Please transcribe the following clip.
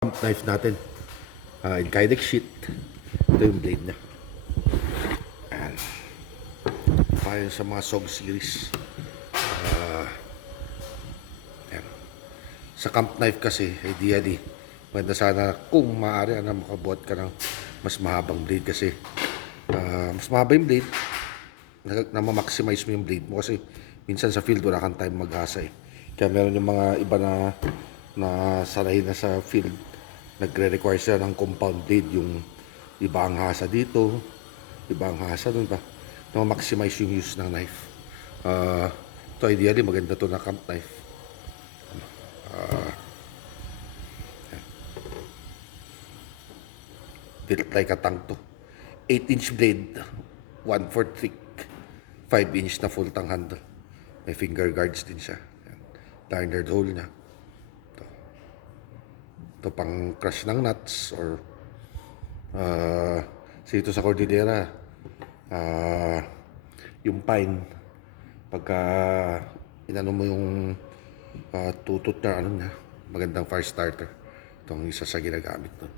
Knife natin. In Kydex sheet. Ito yung blade niya. Ayan. Payo sa mga SOG series. Ayan. Sa camp knife kasi, ideally, maganda sana kung maaari makabuhat ka ng mas mahabang blade kasi mas mahaba yung blade, na-maximize mo yung blade mo kasi minsan sa field wala kang time mag-asa eh. Kaya meron yung mga iba na sanay na sa field, nagre-require sila ng compound blade, yung iba ang hasa dito, iba ang hasa doon ba, na maximize yung use ng knife. Ito ideally maganda to na camp knife. Built like a tank to. 8-inch blade, 1/4 thick, 5-inch na full tang handle. May finger guards din siya. Liner hole niya. Ito pang crush ng nuts or dito sa Cordillera, yung pine, pagka inano mo yung tutut na ano niya, magandang fire starter. Itong isa sa ginagamit nun.